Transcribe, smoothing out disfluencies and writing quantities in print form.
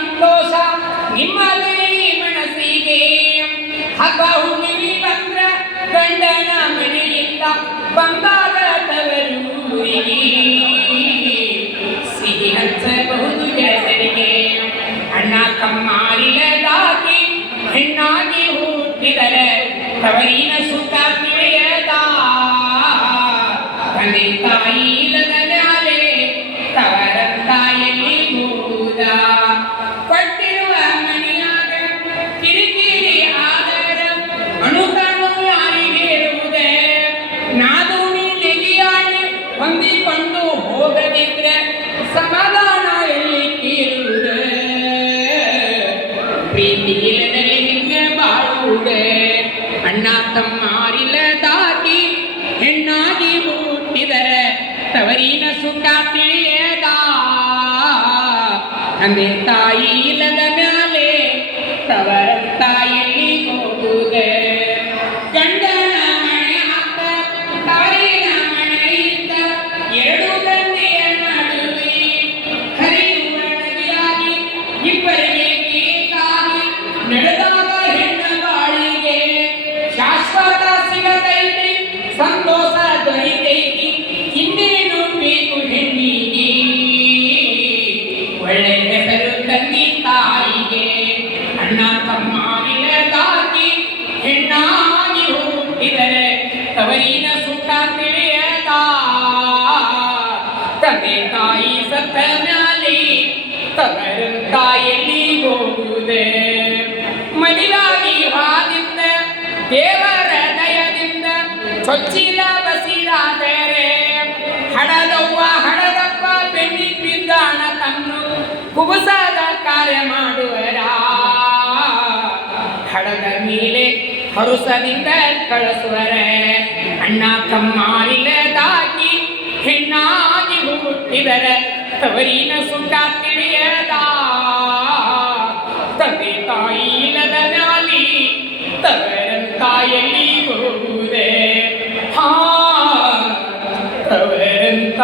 ಸಂತೋಷ ನಿಮ್ಮದೇ ಮನಸ್ಸಿಗೆ. ಹಬ್ಬ ಹುಣ್ಣಿಮೆ ಬಂದ್ರ ಗಂಡನ ಮನೆಯಿಂದ ಬಂದಾಗ ತವರೂರಿಗೆ ಸಿಹಿ ಹಂಚಬಹುದು ಗೆಳತರಿಗೆ. ಅಣ್ಣ ತಮ್ಮಾರಿಲ್ಲದಾಗಿ ಹೆಣ್ಣಾಗಿ ಹುಟ್ಟಿದರೆ ತವರಿನ ಸುಖ ತಿಳಿಯದ. ತಂದೆ ತಾಯಿ ಇಲ್ಲದ ಮ್ಯಾಲೆ ತವರಂತ ಎಲ್ಲಿ ಹೋದ. ಕೊಟ್ಟಿರುವ ಮನೆಯಾಗ ಕಿರಿಕಿರಿ ಆದರ ಅಣುಕಣು ಯಾರಿಗೆ ಇರುವುದೇ. ನಾದೂಣಿ ನೆಗೆಯಾಡಿ ಹೊಂದಿಕೊಂಡು ಹೋಗದಿದ್ರೆ ಸಮಾಧಾನ ಎಲ್ಲಿ ತೀರುವುದೇ. ಪ್ರೀತಿ ಇಲ್ಲದರೆ ಹೆಂಗೆ ಬಾಳುವುದೇ. ಅಣ್ಣ ತಮ್ಮಾರಿಲ್ಲದಾಗಿ ಹೆಣ್ಣಾಗಿ ಹುಟ್ಟಿದರೆ ತವರಿನ ಸುಖ ತಿಳಿಯದ. ತಂದೆ ತಾಯಿ ಇಲ್ಲದ ಮ್ಯಾಲೆ ತವರಂತ ಎಲ್ಲಿ ಹೋಗುವುದೇ. ಗಂಡನ ಮನೆ ಹಾಕ ತವರಿನ ಮನೆಯಿಂದ ಎರಡು ಗಂಟೆಯ ನಡುವೆ ಹರಿಯುವ ನದಿಯಾಗಿ ಇಬ್ಬರಿಗೆ ಬೇಕಾಗಿ ನಡೆದಾಗ ಹೆಣ್ಣ ಬಾಳಿಗೆ ಶಾಶ್ವತ ಸಿಗತೈತಿ, ಸಂತೋಷ ದೊರೆತೈತಿ. ಇನ್ನೇನು ಬೇಕು ಹೆಣ್ಣಿಗೆ. ಒಳ್ಳೆ ಹೆಸರು ತಂದೆ ತಾಯಿಗೆ. ಅಣ್ಣ ತಮ್ಮಾರಿಲ್ಲದಾಗಿ ಹೆಣ್ಣಾಗಿ ಹುಟ್ಟಿದರೆ ತವರಿನ ಸುಖ ತಿಳಿಯದ. ತಂದೆ ತಾಯಿ ಸತ್ತ ಮ್ಯಾಲೆ ತವರಂತ ಎಲ್ಲಿ ಹೋಗುವುದೇ. ಮದುವಾಗಿ ಹಾದಿಂದ ದೇವರ ದಯದಿಂದ ಚೊಚ್ಚಿಲ ಬಸಿರಾದರೆ ಹಡದವ್ವ ಹಡದಪ್ಪ ಬೆನ್ನಿ ಬಿದ್ದಾಣ ತನ್ನು ಕುಬುಸಾದ ಕಾರ್ಯ ಮಾಡುವರ. ಹಡದ ಮೇಲೆ ಹರುಸದಿಂದ ಕಳಿಸುವರೆ. ಅಣ್ಣ ತಮ್ಮಾರಿಲ್ಲದಾಗಿ ಹೆಣ್ಣಾಗಿ ಹುಟ್ಟಿದರೆ ತವರಿನ ಸುಖ ತಿಳಿಯದ. ತಂದೆ ತಾಯಿ ಇಲ್ಲದ ಮ್ಯಾಲಿ ತವರಂತ ಎಲ್ಲಿ ಹೋಗುವುದೇ. ತವರಂತ